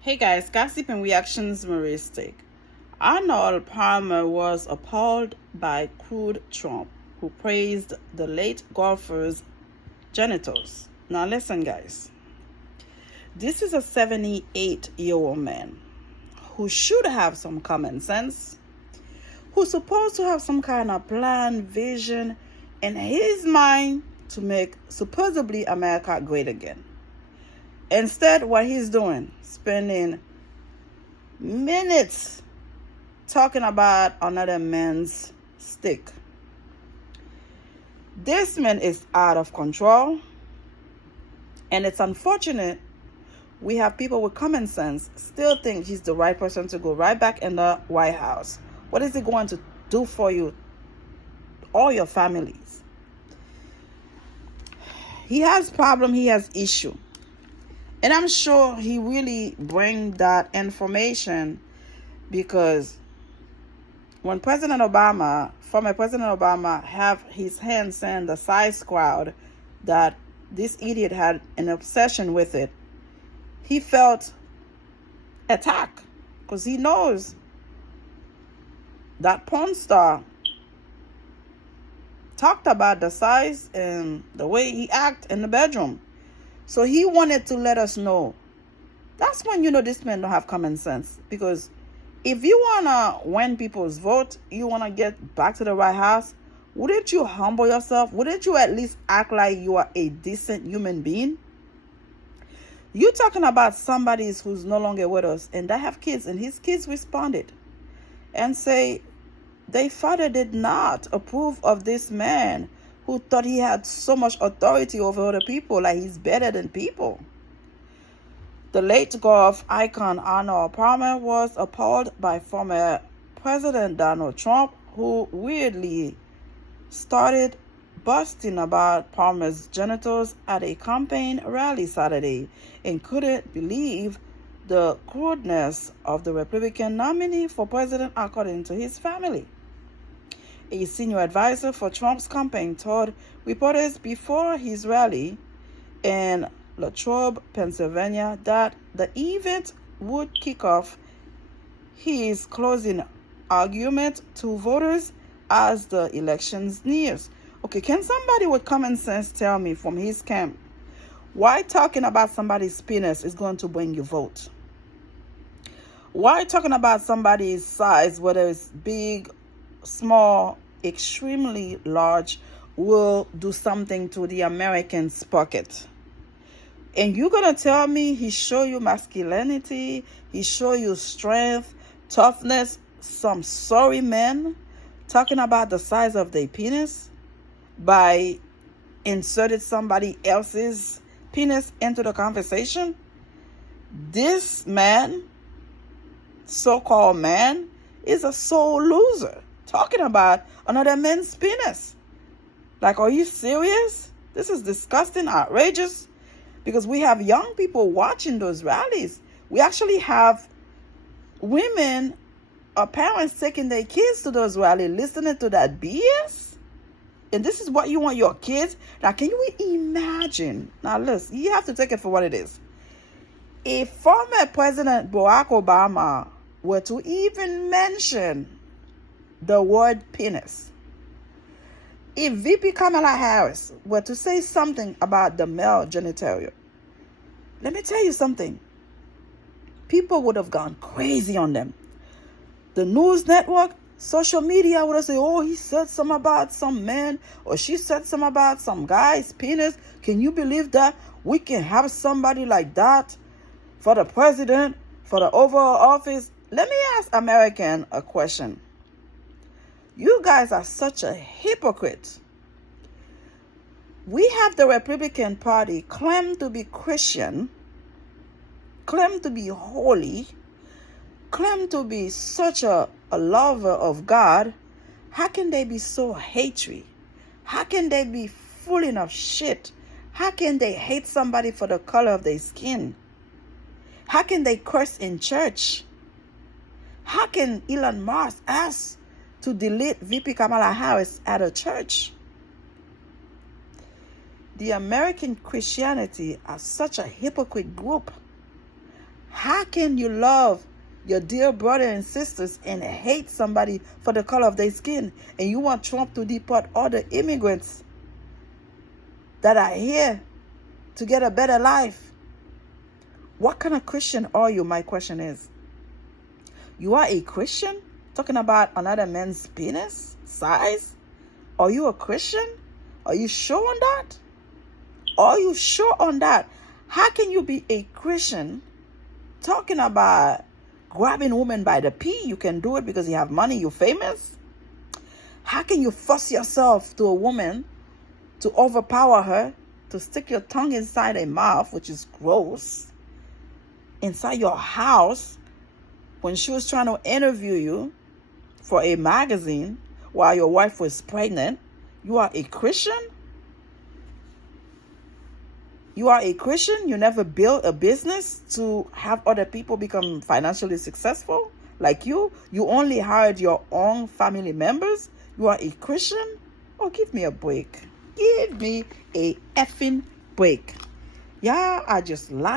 Hey guys, gossip and reactions Maristic. Arnold Palmer was appalled by crude Trump, who praised the late golfer's genitals. Now listen, guys. This is a 78-year-old man who should have some common sense, who's supposed to have some kind of plan, vision in his mind to make supposedly America great again. Instead, what he's doing, spending minutes talking about another man's stick. This man is out of control, and it's unfortunate we have people with common sense still think he's the right person to go right back in the White House. What is he going to do for you, all your families? He has problem, he has issue. And I'm sure he really bring that information because when former President Obama, have his hands in the size crowd that this idiot had an obsession with it, he felt attacked because he knows that porn star talked about the size and the way he act in the bedroom. So he wanted to let us know. That's when you know this man don't have common sense. Because if you want to win people's vote, you want to get back to the White House, wouldn't you humble yourself? Wouldn't you at least act like you are a decent human being? You talking about somebody who's no longer with us and they have kids, and his kids responded and say their father did not approve of this man who thought he had so much authority over other people, like he's better than people. The late golf icon Arnold Palmer was appalled by former President Donald Trump, who weirdly started boasting about Palmer's genitals at a campaign rally Saturday and couldn't believe the crudeness of the Republican nominee for president, according to his family. A senior advisor for Trump's campaign told reporters before his rally in Latrobe, Pennsylvania, that the event would kick off his closing argument to voters as the elections nears. Okay, can somebody with common sense tell me from his camp why talking about somebody's penis is going to bring you vote? Why talking about somebody's size, whether it's big, small, extremely large, will do something to the American's pocket? And you're gonna tell me he show you masculinity, he show you strength, toughness, some sorry men talking about the size of their penis by inserted somebody else's penis into the conversation? This man, so-called man, is a sole loser talking about another man's penis. Like, are you serious? This is disgusting, outrageous, because we have young people watching those rallies. We actually have women or parents taking their kids to those rallies, listening to that BS. And this is what you want your kids? Now, can you imagine? Now, listen, you have to take it for what it is. If former President Barack Obama were to even mention the word penis, if VP Kamala Harris were to say something about the male genitalia, let me tell you something. People would have gone crazy on them. The news network, social media would have said, oh, he said something about some man, or she said something about some guy's penis. Can you believe that? We can have somebody like that for the president, for the Oval Office. Let me ask American a question. You guys are such a hypocrite. We have the Republican Party claim to be Christian, claim to be holy, claim to be such a lover of God. How can they be so hatred? How can they be full of shit? How can they hate somebody for the color of their skin? How can they curse in church? How can Elon Musk ask to delete VP Kamala Harris at a church? The American Christianity are such a hypocrite group. How can you love your dear brother and sisters and hate somebody for the color of their skin? And you want Trump to deport all the immigrants that are here to get a better life? What kind of Christian are you? My question is. You are a Christian? Talking about another man's penis size? Are you a Christian? Are you sure on that? Are you sure on that? How can you be a Christian talking about grabbing women by the pee? You can do it because you have money, you're famous. How can you force yourself to a woman to overpower her, to stick your tongue inside a mouth, which is gross, inside your house when she was trying to interview you for a magazine while your wife was pregnant? You are a Christian? You are a Christian? You never built a business to have other people become financially successful like you? You only hired your own family members? You are a Christian? Oh, give me a break. Give me a effing break. Yeah, I just lied.